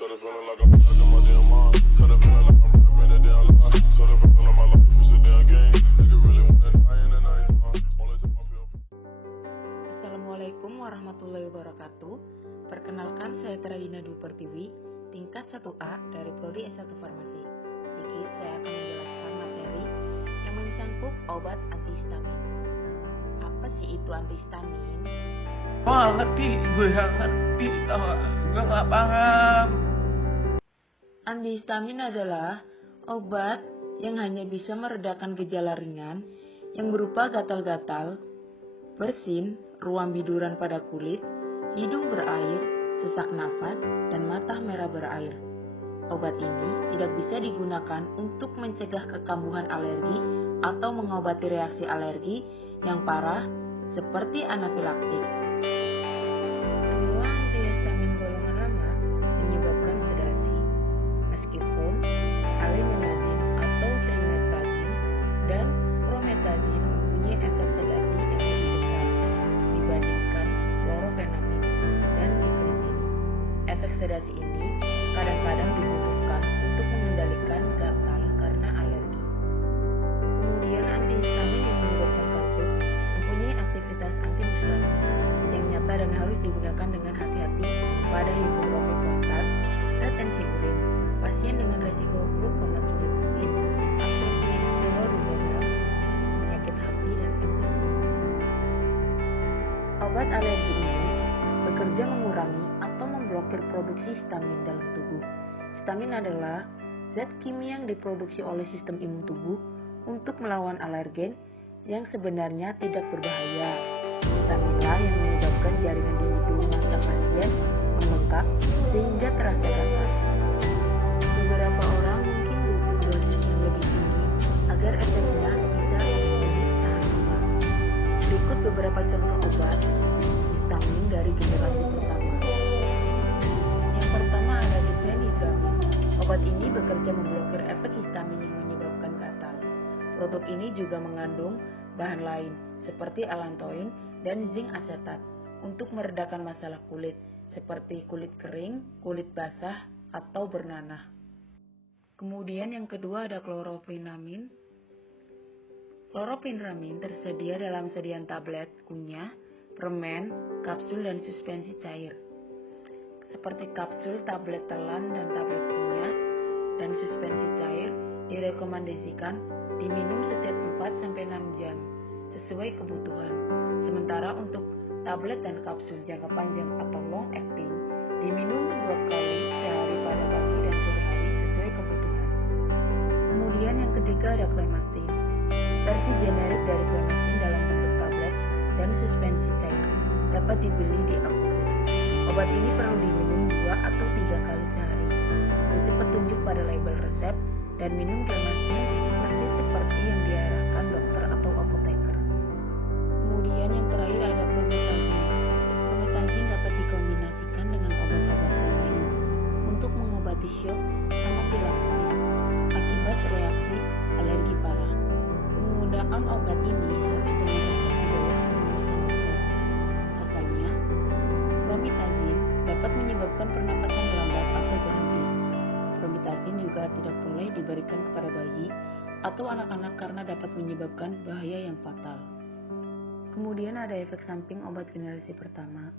Tell the feeling like I'm back in my damn mind. Tell the feeling like I'm rapping a damn lie. Tell the feeling like my life is a damn game. Nigga really wanna die in the night time. Only time I feel. Assalamualaikum warahmatullahi wabarakatuh. Perkenalkan, saya Terayina Dwi Pertiwi, tingkat 1A dari Prodi S1 Farmasi. Sedikit saya akan menjelaskan materi yang mencangkup obat antihistamin. Apa sih itu antihistamin? Gue gak ngerti, gue gak paham. Antihistamin adalah obat yang hanya bisa meredakan gejala ringan yang berupa gatal-gatal, bersin, ruam biduran pada kulit, hidung berair, sesak nafas, dan mata merah berair. Obat ini tidak bisa digunakan untuk mencegah kekambuhan alergi atau mengobati reaksi alergi yang parah seperti anafilaktik. Semua antihistamin golongan lama menyebabkan sedasi, meskipun alimetazin atau trimethazin dan promethazin mempunyai efek sedasi yang lebih besar dibandingkan chlorpheniramine dan zikrizin. Efek sedasi ini kadang-kadang dibutuhkan untuk mengendalikan gatal karena alergi. Kemudian antihistamin yang menyebabkan kantuk mempunyai aktivitas antimuslim yang nyata dan harus digunakan dengan hati-hati pada hipertrofi prostat, retensi urin, pasien dengan resiko glukomatulin spin, atrofi neurorenal, penyakit hati, dan emfisema. Obat alergi ini bekerja mengurangi atau memblokir produksi histamin dalam tubuh. Histamin adalah zat kimia yang diproduksi oleh sistem imun tubuh untuk melawan alergen yang sebenarnya tidak berbahaya. Histaminlah yang menyebabkan jaringan di hidung mata pasien membengkak sehingga terasa gatal. Beberapa orang mungkin butuh dosis yang lebih tinggi agar efeknya bisa lebih tahan lama. Berikut beberapa contoh obat histamin dari generasi pertama. Yang pertama ada difenidramin. Obat ini bekerja memblokir efek histamin yang menyebabkan gatal. Produk ini juga mengandung bahan lain seperti allantoin dan zinc asetat untuk meredakan masalah kulit seperti kulit kering, kulit basah, atau bernanah. Kemudian yang kedua ada chlorpheniramine. Chlorpheniramine tersedia dalam sediaan tablet, kunyah, permen, kapsul, dan suspensi cair. Seperti kapsul, tablet telan, dan tablet kunyah, dan suspensi cair direkomendasikan diminum setiap 4-6 jam sesuai kebutuhan. Sementara untuk tablet dan kapsul jangka panjang atau long acting diminum 2 kali sehari pada pagi dan sore hari sesuai kebutuhan. Kemudian yang ketiga ada clemastine. Versi generik dari clemastine dalam bentuk tablet dan suspensi cair dapat dibeli di apotek. Obat ini perlu diminum 2 atau 3 kali sehari. Ikuti petunjuk pada label resep dan minum clemastine persis seperti yang diarahkan dokter atau apoteker. Kemudian yang terakhir ada promethazin. Promethazin dapat dikombinasikan dengan obat-obatan lain untuk mengobati syok anafilaksis akibat reaksi alergi parah. Penggunaan obat ini harus dengan resep di bawah pengawasan dokter. Pasalnya, promethazin dapat menyebabkan pernapasan lambat atau berhenti. Promethazin juga tidak boleh diberikan kepada bayi atau anak-anak karena dapat menyebabkan bahaya yang fatal. Kemudian ada efek samping obat generasi pertama.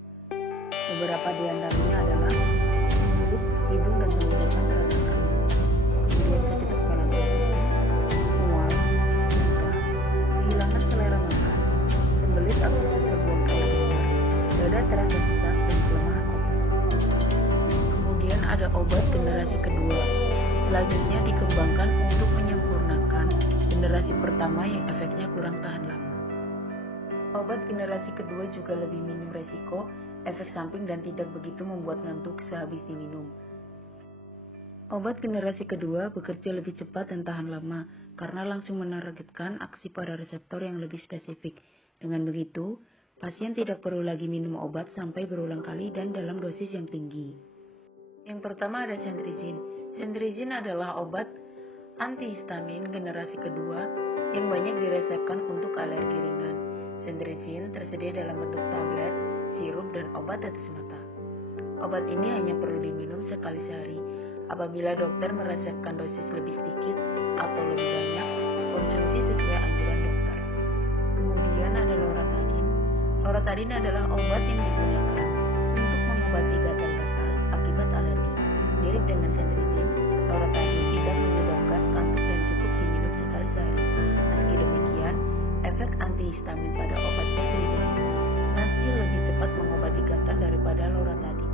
Beberapa di antaranya adalah mulut, hidung, dan tenggorokan terasa kering. Kemudian sakit kepala berat, mual, muntah, kehilangan selera makan, sembelit atau susah buang air besar, dada terasa sesak, dan kelemahan otot. Kemudian ada obat generasi kedua. Selanjutnya dikembangkan untuk menyempurnakan generasi pertama yang efeknya kurang tahan lama. Obat generasi kedua juga lebih minim resiko, efek samping, dan tidak begitu membuat ngantuk sehabis diminum. Obat generasi kedua bekerja lebih cepat dan tahan lama karena langsung menargetkan aksi pada reseptor yang lebih spesifik. Dengan begitu, pasien tidak perlu lagi minum obat sampai berulang kali dan dalam dosis yang tinggi. Yang pertama ada cetirizine. Cetirizine adalah obat antihistamin generasi kedua yang banyak diresepkan untuk alergi ringan. Cetirizine tersedia dalam bentuk tablet, sirup, dan obat tetes mata. Obat ini hanya perlu diminum sekali sehari. Apabila dokter meresepkan dosis lebih sedikit atau lebih banyak, konsumsi sesuai anjuran dokter. Kemudian ada loratadin. Loratadin adalah obat yang digunakan untuk mengobati gatal-gatal akibat alergi. Mirip dengan sendritin, loratadin tidak menyebabkan kantuk dan cukup diminum sekali sehari. Meski demikian, efek antihistamin pada obat sendritin masih lebih cepat mengobati gatal daripada loratadin.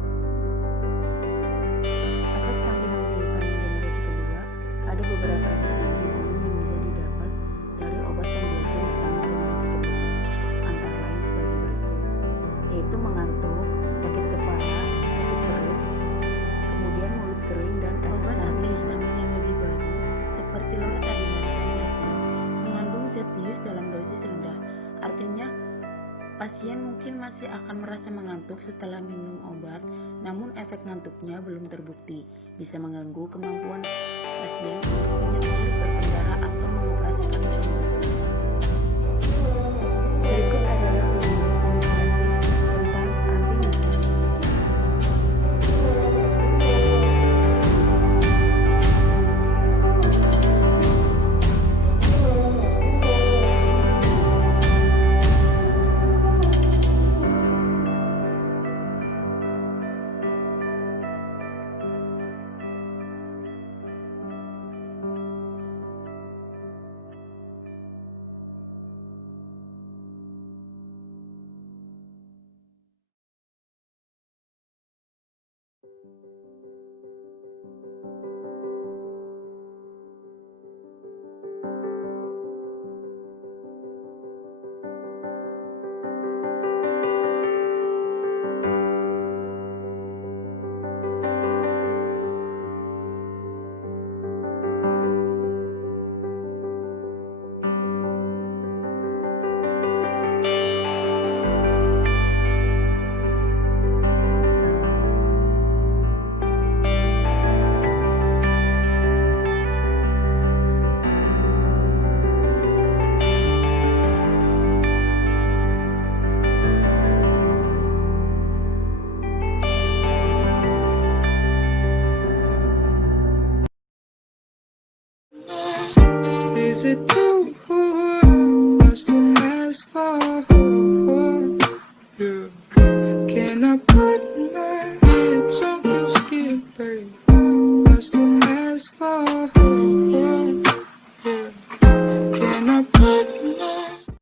Efek samping antihistamin generasi kedua, ada beberapa efek samping umum yang bisa didapat dari obat pembiasa histamin generasi kedua, antara lain sebagai berikut, yaitu mengantuk, sakit kepala, sakit perut, kemudian mulut kering, dan obat antihistamin yang lebih baru seperti loratadin dan sendritin mengandung zat bius dalam dosis rendah. Artinya, pasien mungkin masih akan merasa mengantuk setelah minum obat, namun efek ngantuknya belum terbukti, bisa mengganggu kemampuan pasien untuk menyetir